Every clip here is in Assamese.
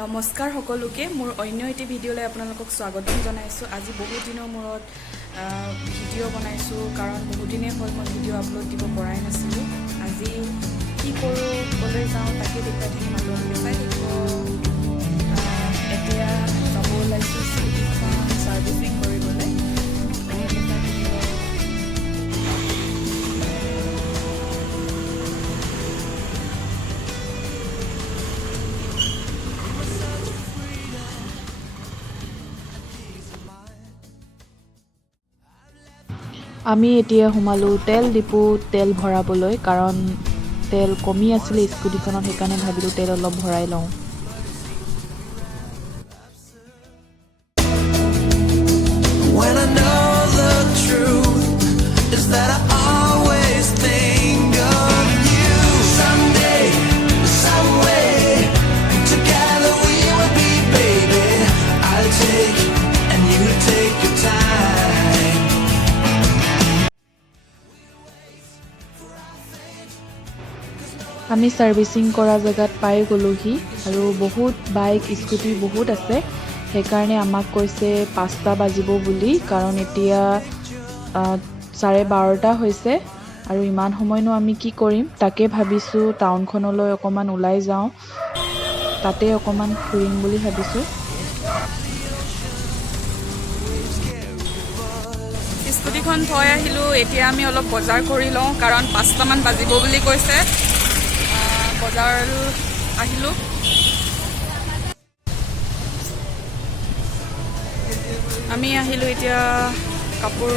নমস্কাৰ সকলোকে মোৰ অন্য এটি ভিডিঅ'লৈ আপোনালোকক স্বাগতম জনাইছোঁ। আজি বহুত দিনৰ মূৰত ভিডিঅ' বনাইছোঁ কাৰণ বহুত দিনেই হ'ল মই ভিডিঅ' আপলোড দিব পৰাই নাছিলোঁ। আজি কি কৰোঁ ক'লৈ যাওঁ তাকে দেখুৱাই থাকিম, আপোনালোকে চাই থাকিব। এতিয়া যাব ওলাইছোঁ স্কুটিখন ছাৰ্ভিচিং কৰিবলৈ। আমি এতিয়া সোমালোঁ তেল ডিপুত তেল ভৰাবলৈ, কাৰণ তেল কমি আছিলে স্কুটিখনত, সেইকাৰণে ভাবিলোঁ তেল অলপ ভৰাই লওঁ। আমি ছাৰ্ভিচিং কৰা জেগাত পাই গ'লোহি আৰু বহুত বাইক স্কুটি বহুত আছে, সেইকাৰণে আমাক কৈছে 5টা বাজিব বুলি, কাৰণ এতিয়া 12:30 হৈছে আৰু ইমান সময়নো আমি কি কৰিম, তাকে ভাবিছোঁ টাউনখনলৈ অকণমান ওলাই যাওঁ, তাতে অকণমান ফুৰিম বুলি ভাবিছোঁ। স্কুটিখন থৈ আহিলোঁ, এতিয়া আমি অলপ বজাৰ কৰি লওঁ কাৰণ 5টামান বাজিব বুলি কৈছে। বজাৰ আহিলোঁ। আমি আহিলোঁ এতিয়া কাপোৰ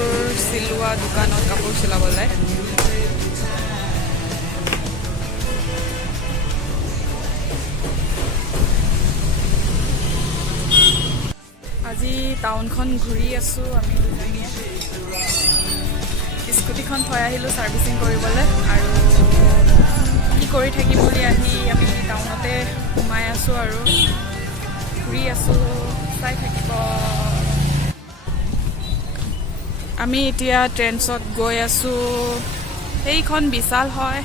চিলোৱা দোকানত কাপোৰ চিলাবলৈ। আজি টাউনখন ঘূৰি আছোঁ আমি দুজনীয়ে। স্কুটিখন থৈ আহিলোঁ ছাৰ্ভিচিং কৰিবলৈ আৰু কি কৰি থাকিম বুলি আহি আমি টাউনতে সোমাই আছোঁ আৰু ঘূৰি আছোঁ, চাই থাকিব। আমি এতিয়া ট্ৰেন্সত গৈ আছোঁ, সেইখন বিশাল হয়,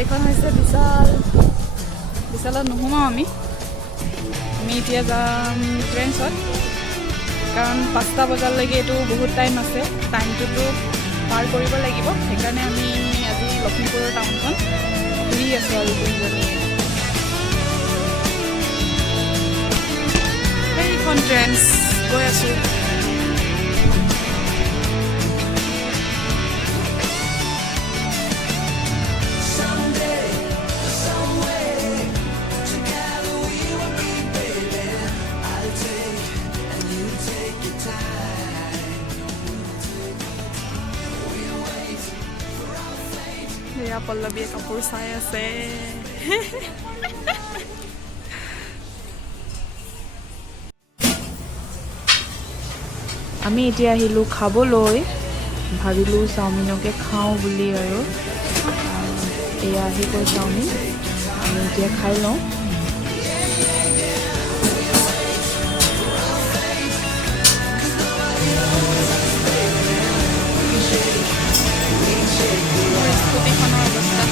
এইখন হৈছে বিশালত নোসোমাওঁ আমি এতিয়া যাম ট্ৰেন্সত, কাৰণ 5টা বজালৈকে এইটো বহুত টাইম আছে, টাইমটোতো পাৰ কৰিব লাগিব, সেইকাৰণে আমি আজি লখিমপুৰৰ টাউনখন ঘূৰি আছোঁ আৰু দুইজনী। সেইখন ট্ৰেন্স গৈ আছোঁ। এয়া পল্লৱীয়ে কাপোৰ চাই আছে। আমি এতিয়া আহিলোঁ খাবলৈ, ভাবিলোঁ চাওমিনকে খাওঁ বুলি, আৰু এয়া আহি গ'ল চাওমিন, আমি এতিয়া খাই লওঁ। স্কুটিখনৰ অৱস্থা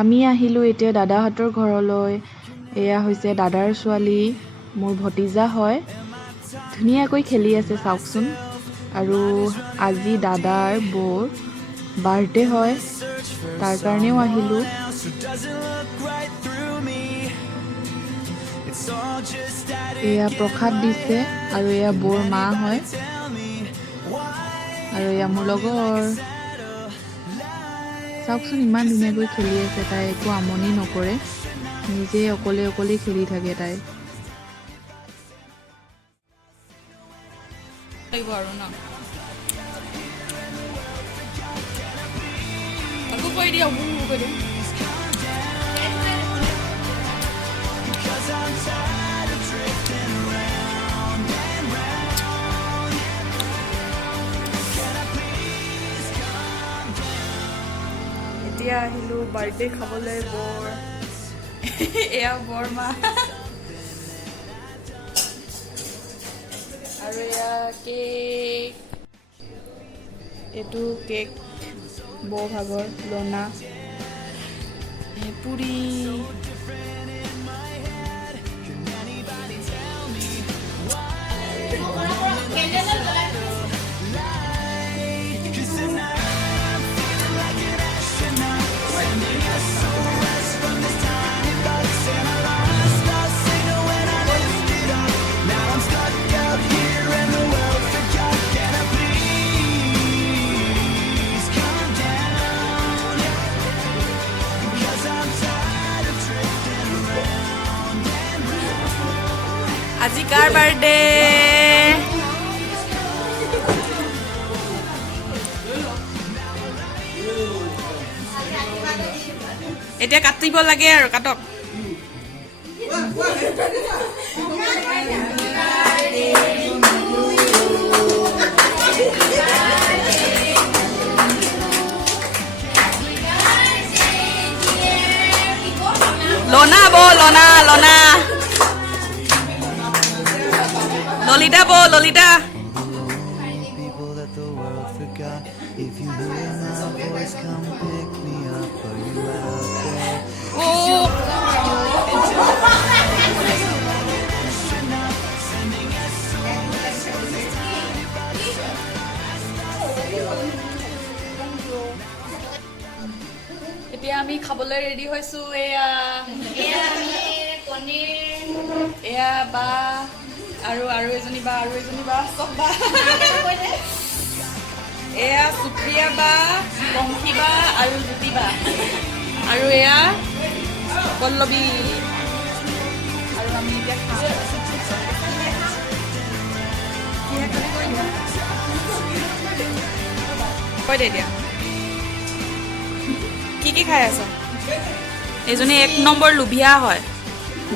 আমি আহিলোঁ এতিয়া দাদাহঁতৰ ঘৰলৈ। এয়া হৈছে দাদাৰ ছোৱালী, মোৰ ভতিজা হয়, ধুনীয়াকৈ খেলি আছে চাওকচোন। আৰু আজি দাদাৰ বৌৰ বাৰ্থডে হয়, তাৰ কাৰণেও আহিলোঁ। এয়া প্ৰসাদ দিছে আৰু এয়া বৌৰ মা হয়, আৰু এয়া মোৰ লগৰ। চাওকচোন ইমান ধুনীয়াকৈ খেলি আছে, তাই একো আমনি নকৰে, নিজে অকলে অকলে খেলি থাকে তাই। আৰু ন আকৌ কৈ দিয়া কৈ দিম। I'm tired of drifting around and round. এতিয়া আহিলোঁ বাৰ্থডে খাবলৈ বৰ এয়া বৰমা আৰু এয়া কেক এইটো কেক বৌ ভাগৰ লনা পুৰি আজি কাৰ বাৰ্থডে এতিয়া কাটিব লাগে আৰু কাটক লনা বৌ লনা লনা ললিতা বৌ ললিতা এতিয়া আমি খাবলৈ ৰেডি হৈছো এয়া এয়া বা আৰু এজনী বা চব বা এয়া সুপ্ৰিয়া বা পংখী বা আৰু জ্যোতি বা আৰু এয়া পল্লৱী আৰু আমি এতিয়া কৈ দে এতিয়া কি খাই আছ এইজনী 1 নম্বৰ লুভিয়া হয়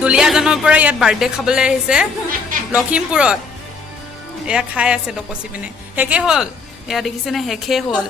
দুলীয়াজনৰ পৰা ইয়াত বাৰ্থডে খাবলৈ আহিছে লখিমপুৰত এয়া খাই আছে ডকচি পিনে শেষে হ'ল এয়া দেখিছেনে শেষে হ'ল